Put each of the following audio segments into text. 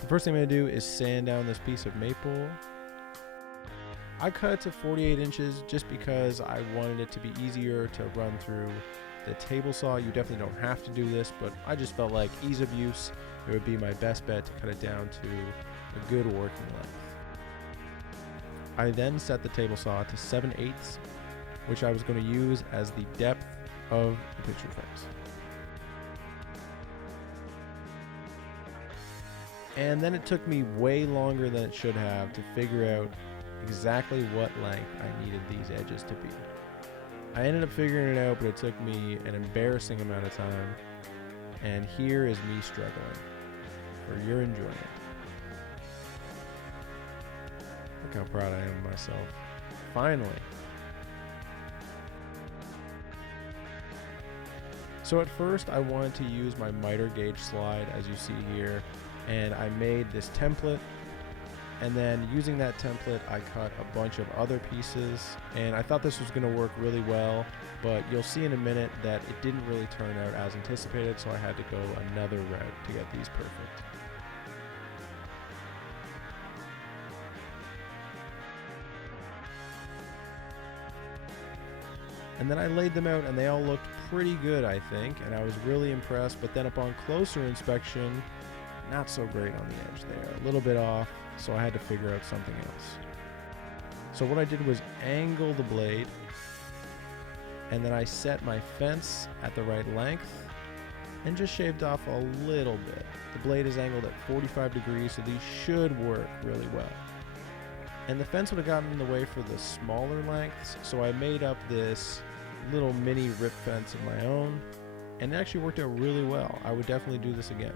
The first thing I'm going to do is sand down this piece of maple. I cut it to 48 inches just because I wanted it to be easier to run through the table saw. You definitely don't have to do this, but I just felt like ease of use, it would be my best bet to cut it down to a good working length. I then set the table saw to 7/8, which I was going to use as the depth of the picture frames. And then it took me way longer than it should have to figure out exactly what length I needed these edges to be. I ended up figuring it out, but it took me an embarrassing amount of time. And here is me struggling for your enjoyment. Look how proud I am of myself. Finally. So at first I wanted to use my miter gauge slide, as you see here, and I made this template, and then using that template I cut a bunch of other pieces, and I thought this was going to work really well, but you'll see in a minute that it didn't really turn out as anticipated, so I had to go another route to get these perfect. And then I laid them out and they all looked pretty good, I think, and I was really impressed, but then upon closer inspection, not so great on the edge there, a little bit off, so I had to figure out something else. So what I did was angle the blade, and then I set my fence at the right length and just shaved off a little bit. The blade is angled at 45 degrees, so these should work really well. And the fence would have gotten in the way for the smaller lengths, so I made up this little mini rip fence of my own, and it actually worked out really well. I would definitely do this again.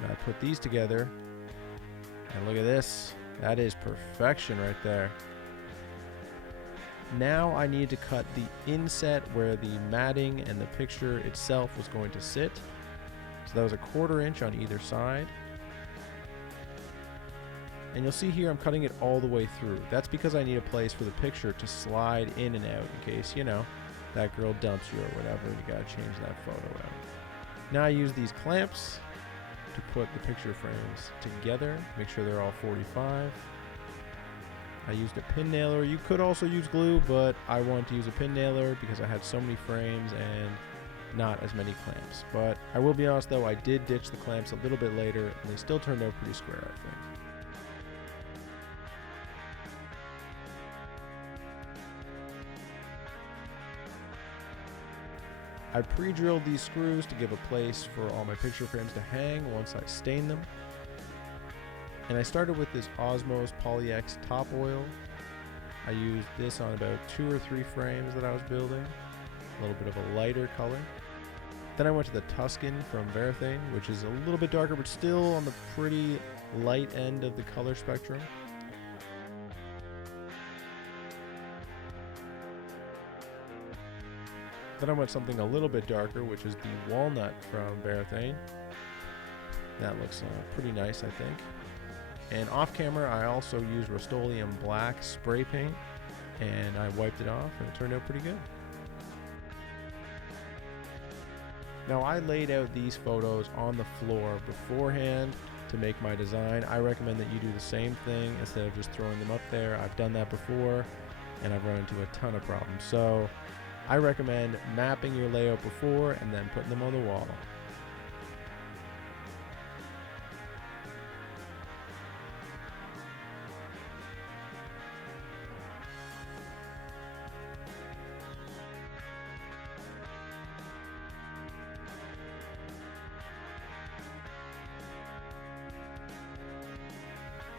Now I put these together, and look at this. That is perfection right there. Now I need to cut the inset where the matting and the picture itself was going to sit. So that was 1/4 inch on either side. And you'll see here I'm cutting it all the way through. That's because I need a place for the picture to slide in and out in case, you know, that girl dumps you or whatever and you gotta change that photo out. Now I use these clamps to put the picture frames together, make sure they're all 45. I used a pin nailer. You could also use glue, but I wanted to use a pin nailer because I had so many frames and not as many clamps. But I will be honest though, I did ditch the clamps a little bit later and they still turned out pretty square, I think. I pre-drilled these screws to give a place for all my picture frames to hang once I stain them. And I started with this Osmos Poly-X top oil. I used this on about 2 or 3 frames that I was building, a little bit of a lighter color. Then I went to the Tuscan from Varathane, which is a little bit darker but still on the pretty light end of the color spectrum. Then I went something a little bit darker, which is the Walnut from Varathane. That looks pretty nice, I think. And off camera, I also used Rust-Oleum Black spray paint, and I wiped it off, and it turned out pretty good. Now, I laid out these photos on the floor beforehand to make my design. I recommend that you do the same thing instead of just throwing them up there. I've done that before, and I've run into a ton of problems. So I recommend mapping your layout before and then putting them on the wall.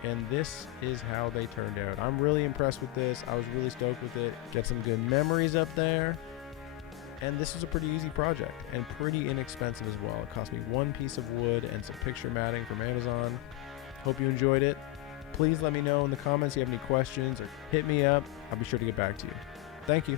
And this is how they turned out. I'm really impressed with this. I was really stoked with it. Get some good memories up there. And this is a pretty easy project and pretty inexpensive as well. It cost me 1 piece of wood and some picture matting from Amazon. Hope you enjoyed it. Please let me know in the comments if you have any questions or hit me up. I'll be sure to get back to you. Thank you.